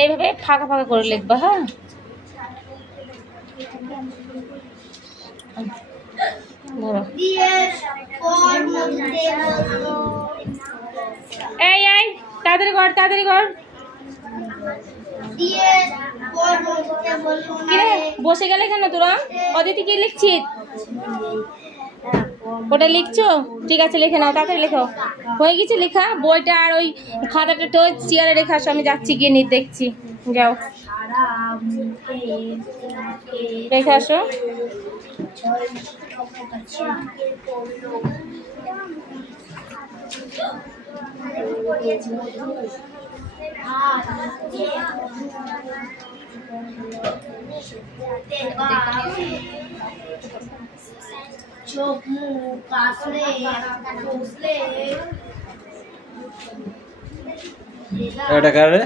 এইভাবে ফাঁকা ফাঁকা করে লিখবা। হ্যাঁ, ধরো। এই এই তাড়াতাড়ি কর, তাড়াতাড়ি কর। কিরে বসে গেলে কেন তোরা? অদিতি কি লিখছিস? ওটা লিখছো? ঠিক আছে লিখে নাও, তাড়াতাড়ি লেখো। হয়ে গেছে লেখা? বইটা আর ওই খাতাটা তো চেয়ারে রেখে আসো, আমি যাচ্ছি গিয়ে নিয়ে দেখছি। যাও রেখে আসো। চোখ মুখ কাশলে বসলে এটা কারে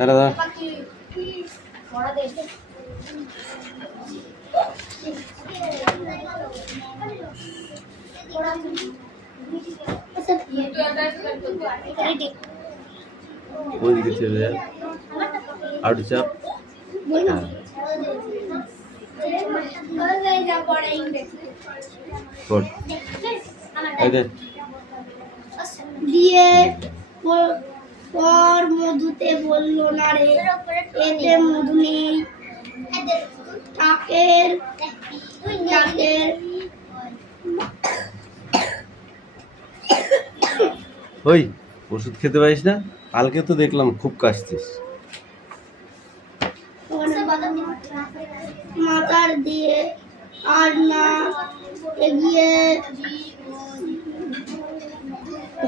আরে দা পড়া দেখে পড়া আচ্ছা ये तो अटैच कर दो रेडी ওইদিকে চলে যা আউট চাপ পড় এই দে দিয়ে পর মধুতে বললো না রে এতে মধু নেই টাকের ওই ওষুধ খেতে পারিস না? কালকে তো দেখলাম খুব কাশছিস। মাথার দিয়ে আর না এগিয়ে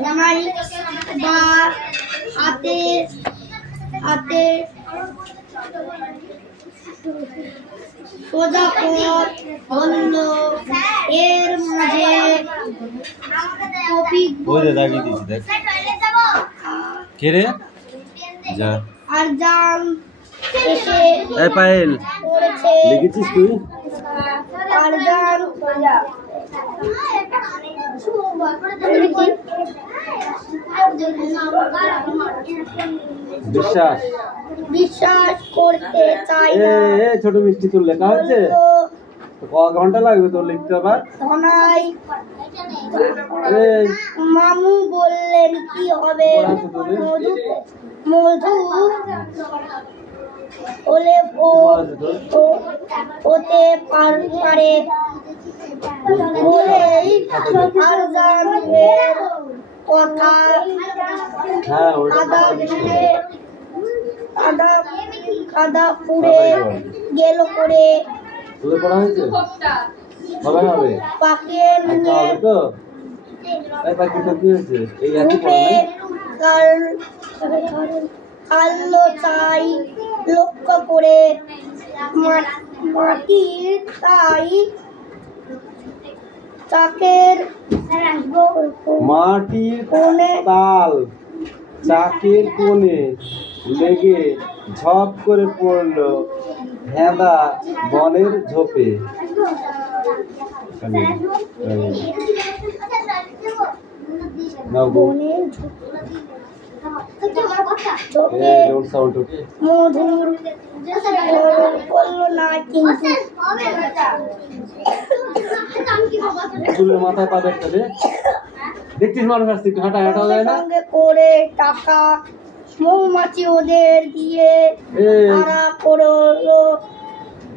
জামাই বা হাতে হাতে সোজা পথ বললো এর মাঝে ওই যে দাগিয়ে দিয়েছি দেখ। কে রে? যা আর জাম এসে এই পায়েল পড়েছে লিখেছিস তুই? আর জাম বিশ্বাস বিশ্বাস করতে চাই না ছোট মিষ্টি তোর লেখা হয়েছে? ক ঘন্টা লাগবে তোর লিখতে? আবার ধনাই মামু বললেন কি হবে মধু মধু হলে ওতে পারে বলেই আরজানের কথা কাদা পুড়ে গেল করে পড়া হয়েছে? হবে না হবে পাকিয়ে নিয়ে হবে তো? এই পাখিটা কি হয়েছে? এই একই পড়া নাই? কালো চাই লক্ষ্য করে মাটির তাই চাকের মাটির তাল চাকের কোণে লেগে ঝপ করে পড়লো হেঁদা বনের ঝোপে। মধুর করলো না কিন্তু মাথায় পা দেখতে দেখছিস মানুষ আসছে একটু হাঁটা হাঁটা যায় না? সঙ্গে করে টাকা মৌমাছি ওদের দিয়ে তারা করলো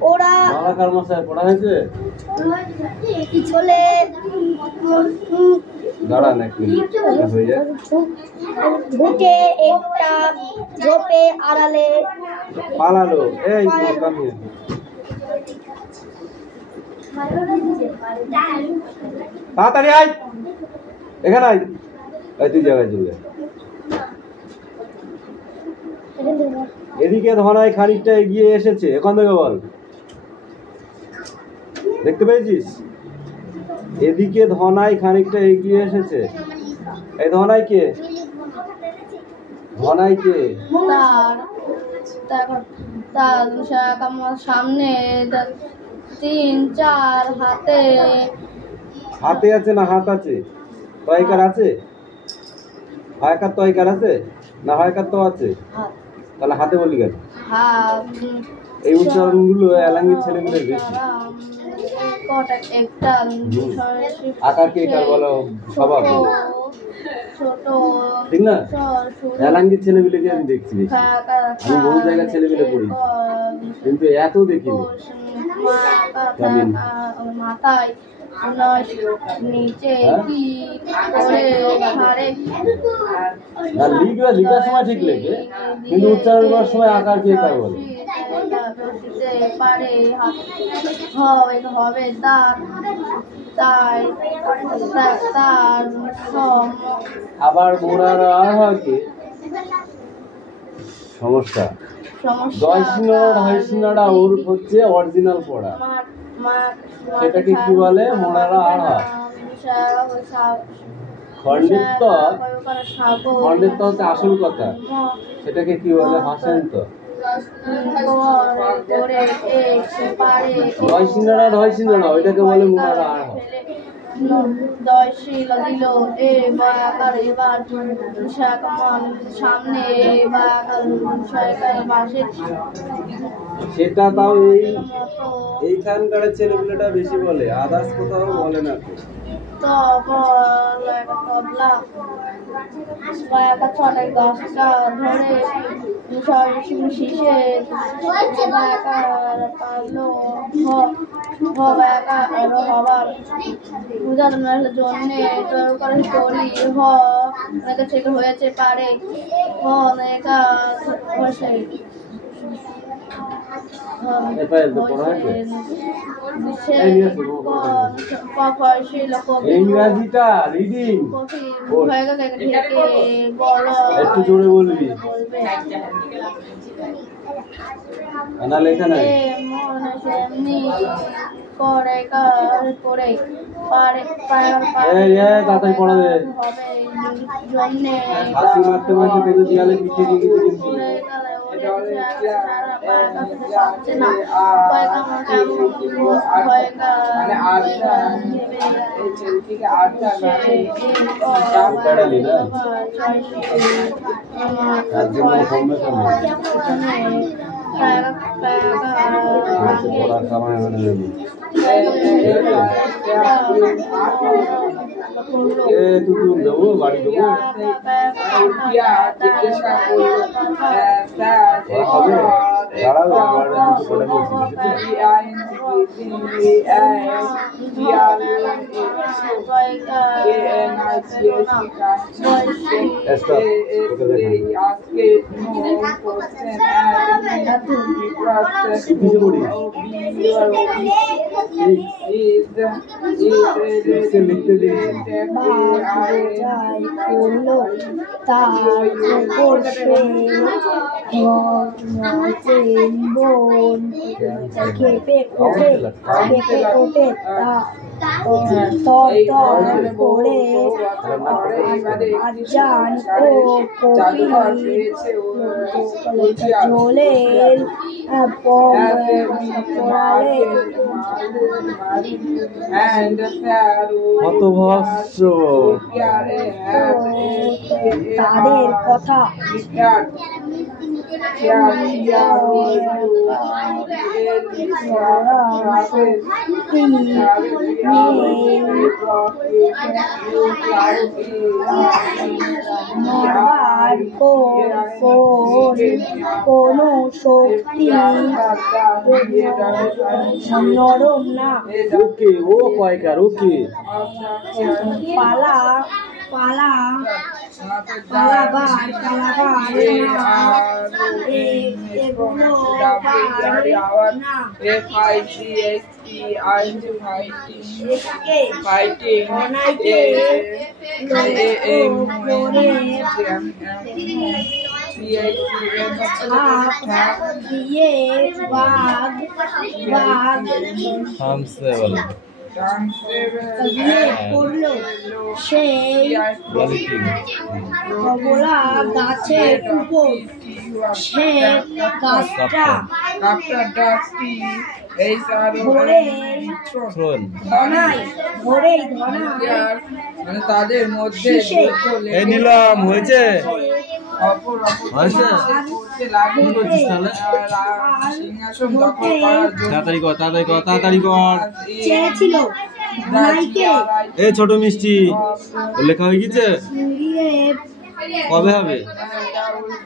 ওরা কার মশাই পড়া হয়েছে? পিছলে দাঁড়ান এক মিনিট হয়ে যায় ঢুকে একটা ঝোপে আড়ালে পালালো। এই কামিয়ে তাড়াতাড়ি আয় এখানে আয়। তুই জায়গায় চলে এদিকে ধনাই খানিকটা এগিয়ে এসেছে। এখান থেকে বল, দেখতে পেয়েছিস? এদিকে ধনাই খানিকটা এগিয়ে এসেছে। এই ধনাই কে? ধনাই কে? তার সামনে 3 4 হাতে হাতে আছে না হাত আছে? তয়কার আছে? হয়কার তয়কার আছে না হয়কার তো আছে? তাহলে হাতে বলি কেন? হাত এই উচ্চারণগুলো এলাঙ্গির ছেলেমেয়েদের বেশি। একটা আকারকে কার বলো স্বভাব, ছোট ঠিক না? এলাঙ্গির ছেলেমেয়েকে আমি দেখছি বেশি। আমি বহু জায়গায় ছেলেমেয়ে পড়ি কিন্তু এত দেখিনি। মাথায় নিচে কি করে ছাড়ে আর লিখার সময় ঠিক লেখে কিন্তু উচ্চারণ করার সময় আকার কে কার বলে? পারে হবে তার তাই তার আবার মোড়ার আর হয় কি সমস্যা? দয়সিনারা ওর হচ্ছে অরিজিনাল পড়া, সেটাকে কি বলে? মোড়ারা আর হয়। খণ্ডিত হচ্ছে আসল কথা, সেটাকে কি বলে? হাসান্ত। দয়সিনারা ওইটাকে বলে মোড়ারা আর হয়। সেটা তাও এইখানকার ছেলেগুলোটা বেশি বলে, আদার্স কোথাও বলে না। ছটায় 10টা ধরে হয়েছে পারে ইংরাজিটা রিডিং একটু জোরে বলবি না, লেখা নাই। তাড়াতাড়ি পড়াবে। হাসি মারতে মারতে তোদের দেয়ালে পিছিয়ে দিয়ে গেছে কিন্তু। পড়ার সময় মানে নেবি তুই দেবো বাড়ি দেবো হবে লিখতে দিয়েছি তাদের কথা কোনো শক্তি নরম না। ওকে ও কয়কার ওকে পালা পালা পালাবার এগুলো না দিয়ে বাঘ পড়লো সেই কমলা গাছের উপর সে গাছটা থ্রোন মানে তাদের মধ্যে এই নিলাম হয়েছে হয়েছে সিংহাসন দখল করার জন্য তাড়াতাড়ি কর তাড়াতাড়ি কর তাড়াতাড়ি কর চেয়েছিল ভাইকে এই ছোট মিষ্টি লেখা হয়ে গেছে কবে হবে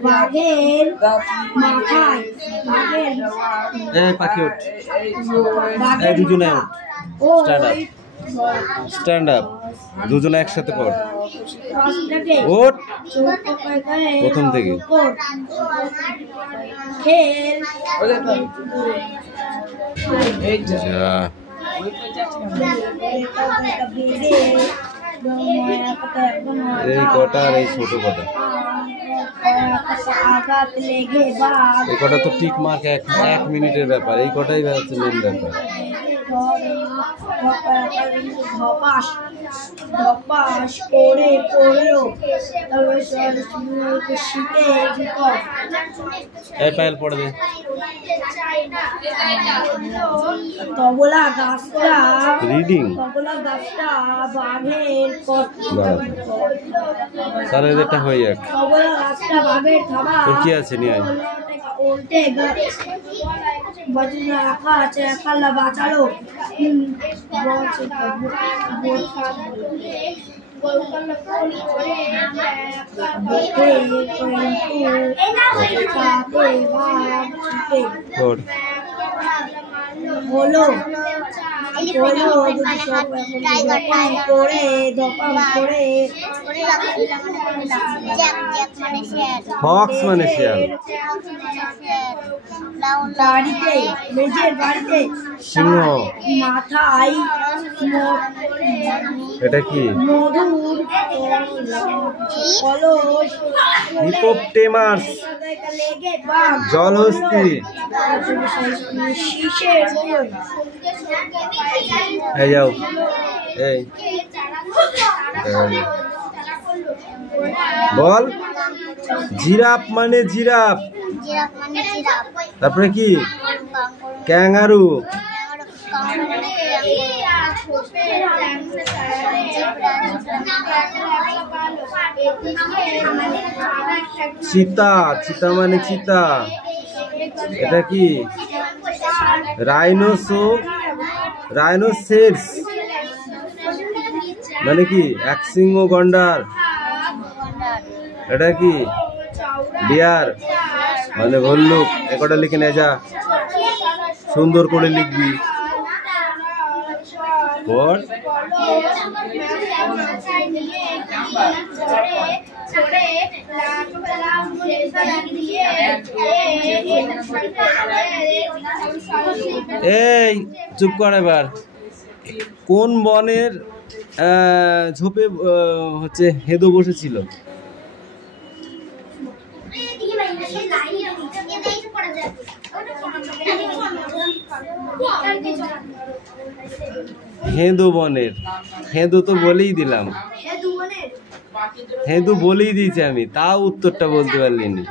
বাঘের মাথায় এই পাখি ওঠ এই দুজনে ওঠ স্ট্যান্ড আপ স্ট্যান্ড আপ দুজনে একসাথে পড় ওঠ প্রথম থেকে খেল এই যে যা এই কটা আর এই ছোট কটা আঘাত লেগে বাঘ এই কটা তো টিক মার্ক এক মিনিটের ব্যাপার এই কটাই হচ্ছে মেন ব্যাপার ধপাস করে পড়লো তবে শীতে এই পায়েল পড়ে দে তবলা গাছটা রিডিং তবলা গাছটা বাঘের তাহলে এটা হয়ে যাক তবলা গাছটা বাঘের খাবার তোর কি আছে নিয়ে আয় উল্টে বজনা রাখা আছে খাল্লা বাঁচালো তোর হলো করে দোকান করে ফক্স মানে শিয়াল বাড়িতে মেঝের বাড়িতে সিংহ মাথায় এটা কি মধুর কলস হিপোপটেমাস লেগে বাঘ জলহস্তি শীষের এই যাও এই বল জিরাফ মানে জিরাফ তারপরে কি ক্যাঙ্গারু চিতা চিতা মানে চিতা এটা কি রাইনোসেরস মানে কি এক সিংহ গন্ডার এটা কি ডিয়ার মানে ভল্লুক একটা লিখে নে যা সুন্দর করে লিখবি পড় এই চুপ কর এবার কোন বনের ঝোপে হচ্ছে হেদো বসেছিল হেদো বনের হেদো তো বলেই দিলাম হেদু বলেই দিয়েছি আমি তাও উত্তরটা বলতে পারলিনি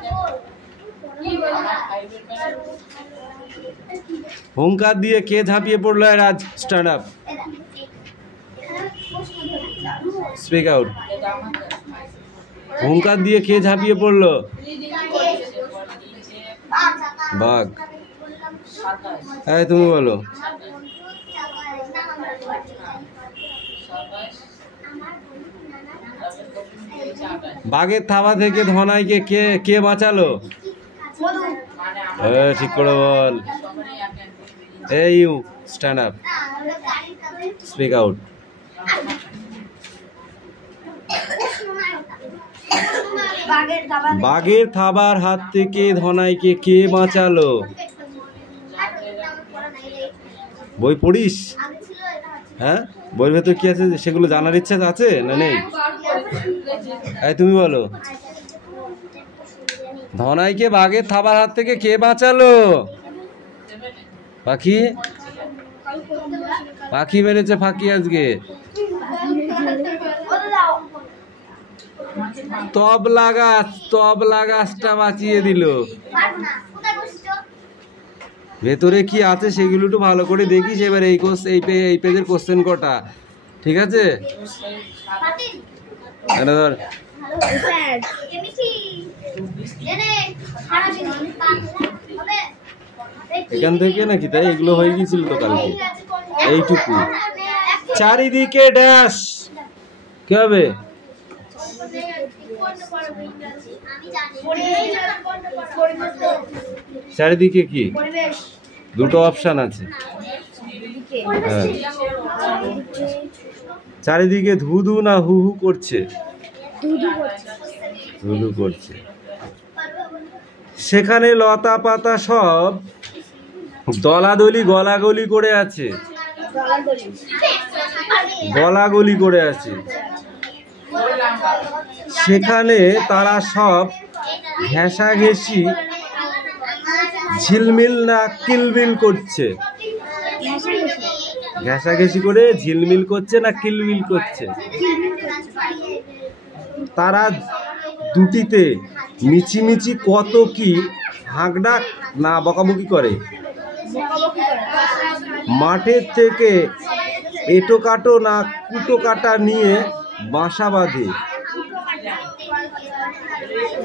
হুঙ্কার দিয়ে কে ঝাঁপিয়ে পড়লো রাজ স্ট্যান্ড আপ স্পিক আউট হুঙ্কার দিয়ে কে ঝাঁপিয়ে পড়লো বাঘ হ্যাঁ তুমি বলো বাঘের থাবা থেকে ধনাইকে কে কে বাঁচালো ঠিক করে বল এই you stand up speak out বাঘের থাবার হাত থেকে ধনাইকে কে বাঁচালো বই পড়িস হ্যাঁ বইয়ের ভেতর কি আছে সেগুলো জানার ইচ্ছা আছে না নেই তুমি বলো ধনাইকে বাঘের থাবার হাত থেকে কে বাঁচালো পাখি পাখি মেরেছে ফাঁকি আজকে তবলা গাছটা বাঁচিয়ে দিল ভেতরে কি আছে সেগুলো একটু ভালো করে দেখিস। এবার এই পেজের কোশ্চেন কটা, ঠিক আছে? এটা ধর। এখান থেকে নাকি তাই এগুলো হয়ে গেছিল তো কালকে। এইটুকু চারিদিকে ড্যাশ কি হবে? চারিদিকে কি দুটো অপশন আছে। হ্যাঁ, চারিদিকে ধুধু না হু হু করছে? ধুধু করছে। সেখানে লতা পাতা সব দলাদলি গলাগলি করে আছে। গলাগলি করে আছে। সেখানে তারা সব ঘেঁষাঘেঁষি ঝিলমিল না কিলমিল করছে? ঘেঁষাঘেঁষি করে ঝিলমিল করছে না কিলমিল করছে? তারা দুটিতে মিছিমিছি কত কি হাঁকডাক না বকাবকি করে? মাঠের থেকে এটো কাটো না কুটো কাটা নিয়ে বাসা বাঁধে?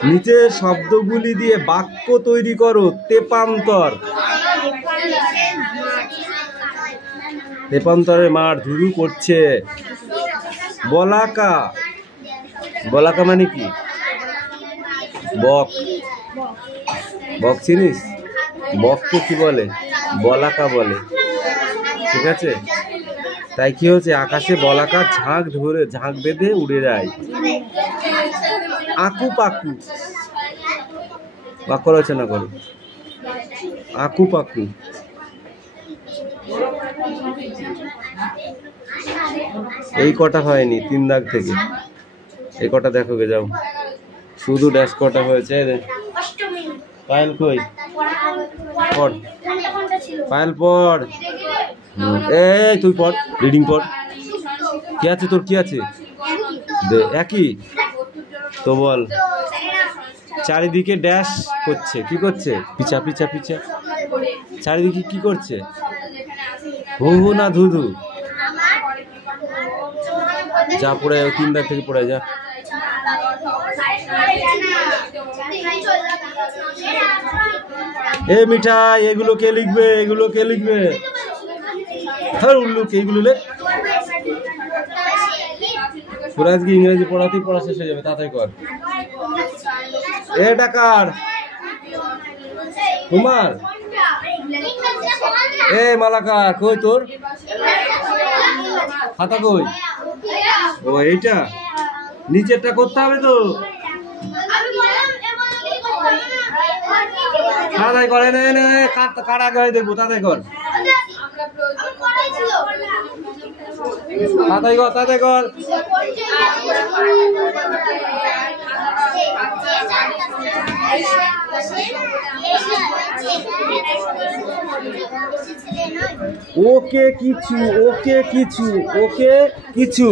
নিচের শব্দগুলি দিয়ে বাক্য তৈরি করো। তেপান্তর। তেপান্তরের মাঠ ধুধু করছে। বলাকা। বলাকা মানে কি? বক। বক চিনিস? বককে কি বলে? বলাকা বলে, ঠিক আছে? তাই কি হচ্ছে, আকাশে বলাকা ঝাঁক বেঁধে উড়ে যায়। আকু পাকু। বাক্য রচনা করো। আকু পাকু। এই কটা হয়নি 3 দাগ থেকে। এই কটা দেখো গে যাও, শুধু ড্যাশ কটা হয়েছে। পায়েল কই? পড় পায়েল পড়। এই তুই পড়, রিডিং পড়। কি আছে তোর? কি আছে? একই তো বল। চারিদিকে ড্যাশ করছে। কি করছে? পিছা পিছা পিছা। চারিদিকে কি করছে? হু হু না ধুধু? যা পড়ে 3 দাগ থেকে পড়ে যা। এ মিঠাই, এগুলো কে লিখবে? এগুলো কে লিখবে? উল্লুক, এইগুলো লেখ। তোরা আজকে ইংরেজি পড়াতেই পড়া শেষ হয়ে যাবে, তাড়াতাড়ি কর। এটা কার? তোমার? এ মালাকা কই তোর খাতা? কই? ও এইটা নিচেরটা করতে হবে তো। তাড়াতাড়ি করে নে, কার আগে হয় দেখবো। তাড়াতাড়ি কর, তাড়াতাড়ি কর, তাড়াতাড়ি কর। ওকে কিছু, ওকে কিছু, ওকে কিছু।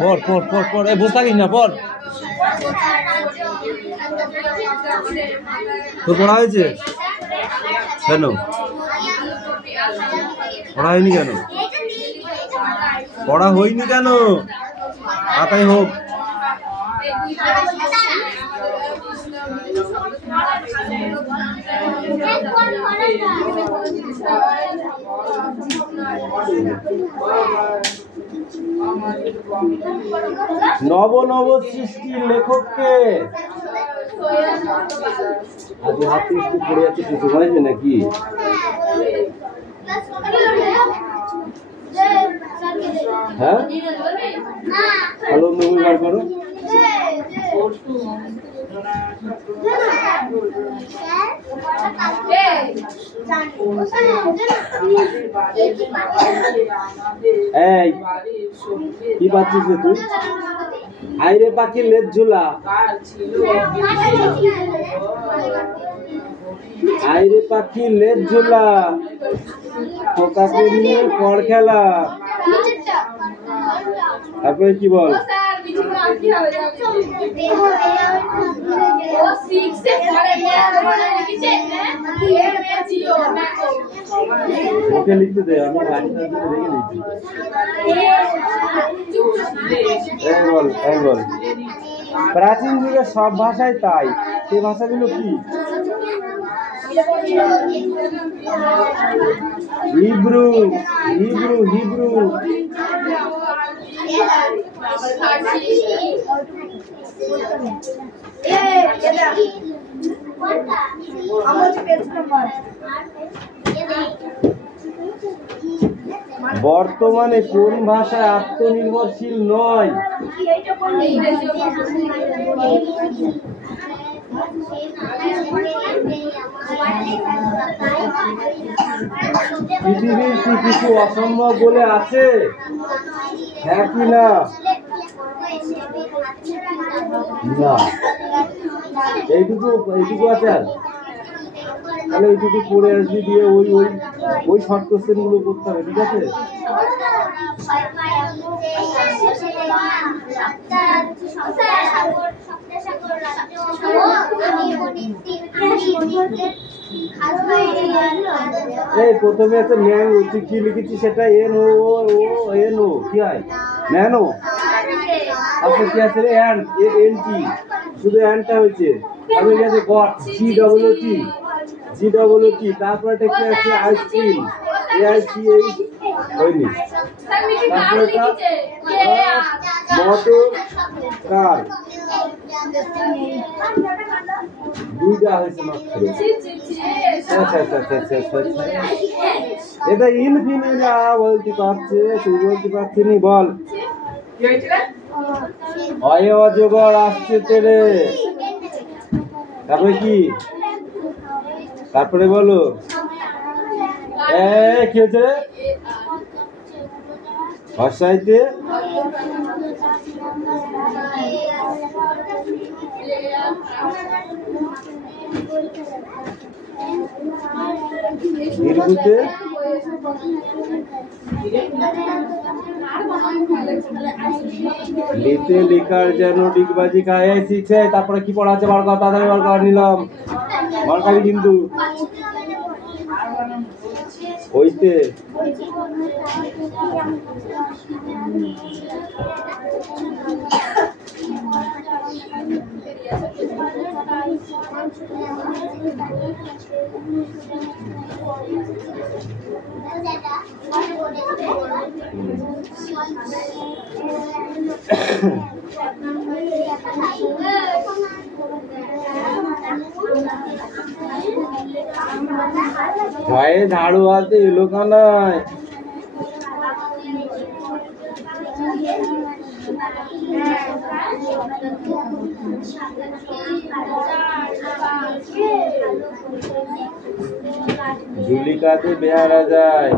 পড় পড় পড় পড়, এই বসে থাকিস না, পড়। তো পড়া হয়েছে কেন? পড়া হয়নি কেন? পড়া হয়নি কেন? তাই হোক। নব নব সৃষ্টির লেখককে আজ হাত থেকে পড়ে যাচ্ছে, কিছু হয়েছে নাকি? হ্যাঁ, হ্যালো মেমো বার করো। এই কি পাচ্ছিস তুই? আইরে পাখি লেজ ঝুলা, আইরে পাখি লেজ ঝুলা, পোকাকে নিয়ে পর খেলা। তারপরে কি বল? ওকে লিখতে দে, আমি গাড়িটা দেখে নিচ্ছি। বল। প্রাচীন যুগের সব ভাষাই তাই, সেই ভাষাগুলো কি? হিব্রু। বর্তমানে কোন ভাষা আত্মনির্ভরশীল নয়? পৃথিবীর কি কিছু অসম্ভব বলে আছে? হ্যাঁ কি না? না। এইটুকু আছে। আর তাহলে এইটুকু পড়ে আসবি, দিয়ে ওই শর্ট কোশ্চেন গুলো করতে হবে, ঠিক আছে? এই প্রথমে একটা ন্যানো, তুই কি লিখেছিস সেটা? এন ও কি হয়? ন্যানো। তারপর কি আছে রে? NT, শুধু অ্যানটা হয়েছে। তারপরে কি আছে? Goat, GWT। তারপরে কি আছে? আইসক্রিম, AICH হয়নি। তারপরে মোটর কার, দুইটা হয়েছে মাত্র। এটা ইনফিনিটা বলতে পারছে, তুই বলতে পারছি নি। বল। অজগর আসছে তেরে। তারপরে কি? তারপরে বলো। কি হয়েছে? ভাষাইতে দীর্ঘতে লিতে লিকার যেন ডিগবাজি খায়। শিখছে। তারপরে কি পড়া আছে? বার কর, তাড়াতাড়ি বার কর। নিলাম মারকাবি কিন্তু ওইতে ভয়ে ঝাড়ু হাতে এলো কানায়। ঝুলিকাতে বেহারা যায়।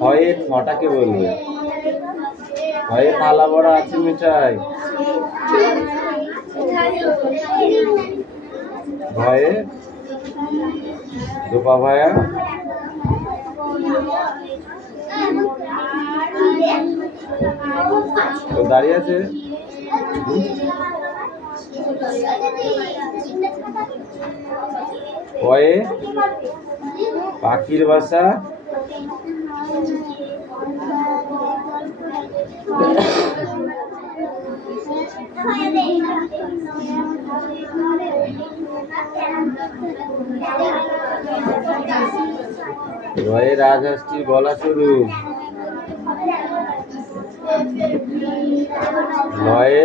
ভয়ে ছটাকে বলবে। ভয়ে থালা বড়া আছে মিঠাই। ভয়ে দোপা ভায়া। তো দাঁড়িয়ে আছে। ভয়ে পাখির বাসা। ভয়ে রাজহাঁসটির গলা শুরু। ভয়ে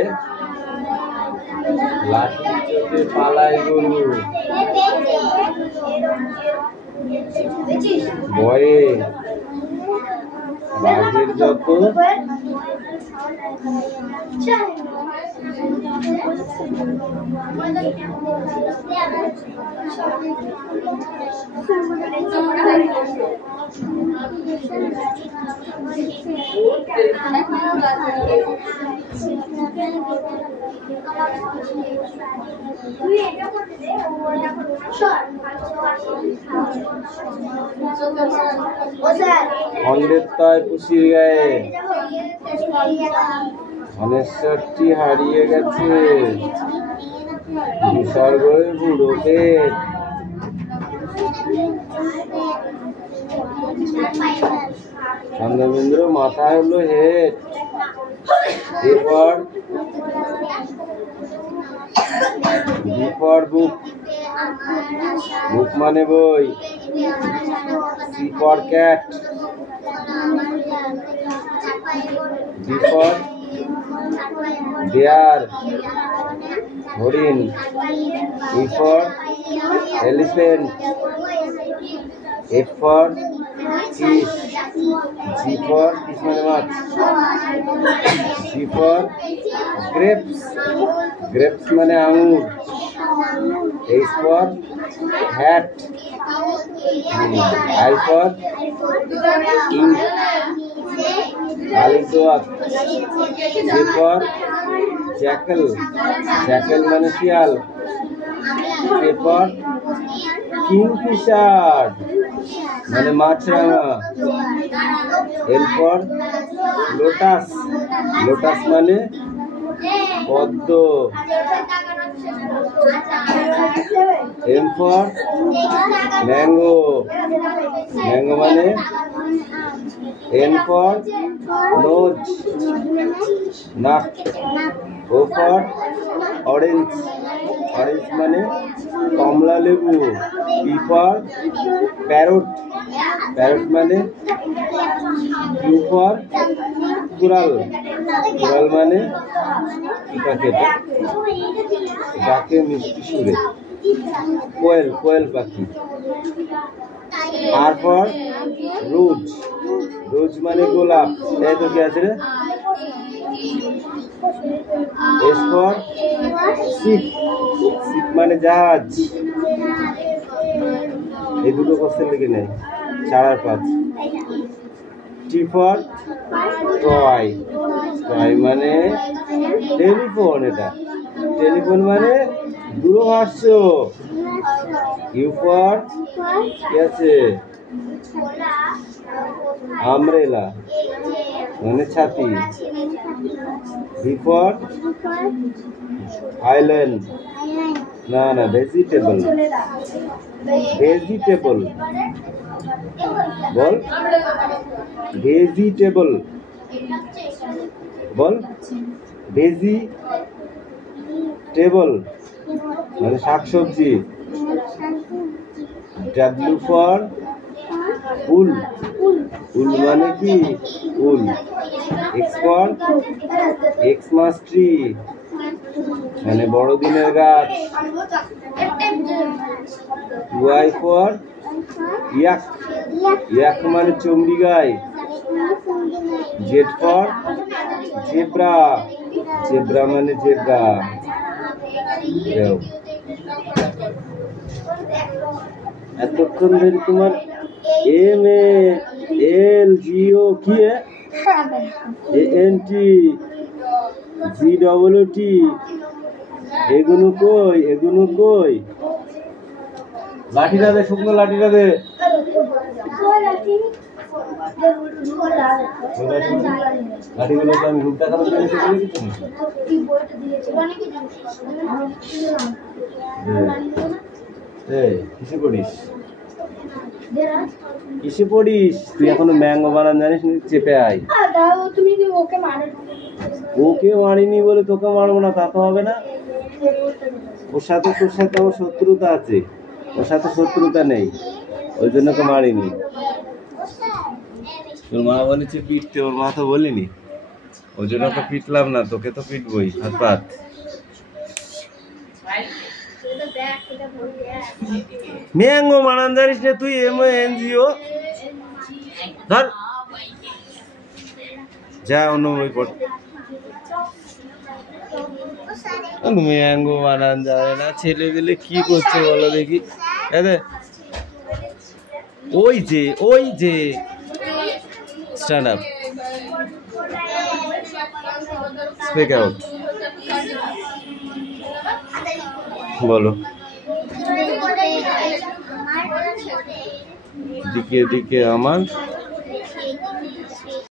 লাঠি চোখে পালাই গরু। ভয়ে বাঘের যত খণ্ডের তয় পুষির গায়ে অনেশ্বরটি হারিয়ে গেছে, বিসর্গ বুড়ো পেট। চন্দ্রবিন্দ্র মাথায় হলো হেড। এরপর বুক, বুক মানে বই। C for cat, D for bear হরিণ, E for elephant, F for fish, G for fish মানে মাছ, জি ফর গ্রেপস, গ্রেপস মানে আঙুর, H for hat, I for ink, আলিদোয়াত, জে ফর জ্যাকেল, জ্যাকেল মানে শিয়াল, কে ফর কিংফিশার মানে মাছরাঙা, এল ফর লোটাস, লোটাস মানে পদ্ম, এম ফর ম্যাঙ্গো, ম্যাঙ্গো মানে N for nose, nut, O for orange, orange মানে কমলা লেবু, পি ফর প্যারট, প্যারট মানে কিউ ফর কুড়াল, কুড়াল মানে পিকাকেটা ডাকে মিষ্টি সুরে, কোয়েল, কোয়েল পাখি। আর ফর রোজ, রোজ মানে গোলাপ। এই তো কি আছে রে? এস ফর শিপ, শিপ মানে জাহাজ। এই দুটো কোশ্চেন লিখে নেয় 4 আর 5। টি ফর টয়, টয় মানে টেলিফোন, এটা টেলিফোন মানে দূরভাষ্য। ইউ ফর কি আছে? আমব্রেলা মানে ছাতি। ভি ফর আইল্যান্ড, না না ভেজিটেবল, ভেজিটেবল বল, ভেজিটেবল বল, ভেজিটেবল মানে শাকসবজি। ডাব্লিউ ফর উল, উল মানে কি? উল। এক্স ফর এক্সমাস ট্রি মানে বড়দিনের গাছ। ওয়াই ফর ইয়াক, ইয়াক মানে চমড়ি গাই। জেড ফর জেব্রা, জেব্রা মানে জেব্রা। এতক্ষণ ধরে তোমার এম এল জি ও কি N T G double T এগুলো কই, এগুলো কই? লাঠিটা দে, শুকনো লাঠিটা দে। লাঠিগুলো তো আমি রূপ দেখানোর জন্য কিসে পড়িস, কিসে পড়িস তুই? এখনো ম্যাঙ্গো বানান জানিস না? চেপে আয়। ওকে মারিনি বলে তোকে মারবো না তা তো হবে না। ওর সাথে তোর সাথে আমার শত্রুতা আছে, ওর সাথে শত্রুতা নেই, ওই জন্য তো মারিনি। তোর মা বলেছে পিটতে, ওর মা তো বলিনি, ওই জন্য তো পিটলাম না। তোকে তো পিটবই হাত পাত। ম্যাঙ্গো বানান জানিস না তুই? এমএনজিও ধর, যা অন্য বই পড়। ম্যাঙ্গো বানান যাবে না। ছেলে দিলে কি করছে বলো দেখি? ওই যে, ওই যে স্ট্যান্ড আপ, স্পিক আউট। বলো। দিকে দিকে আমার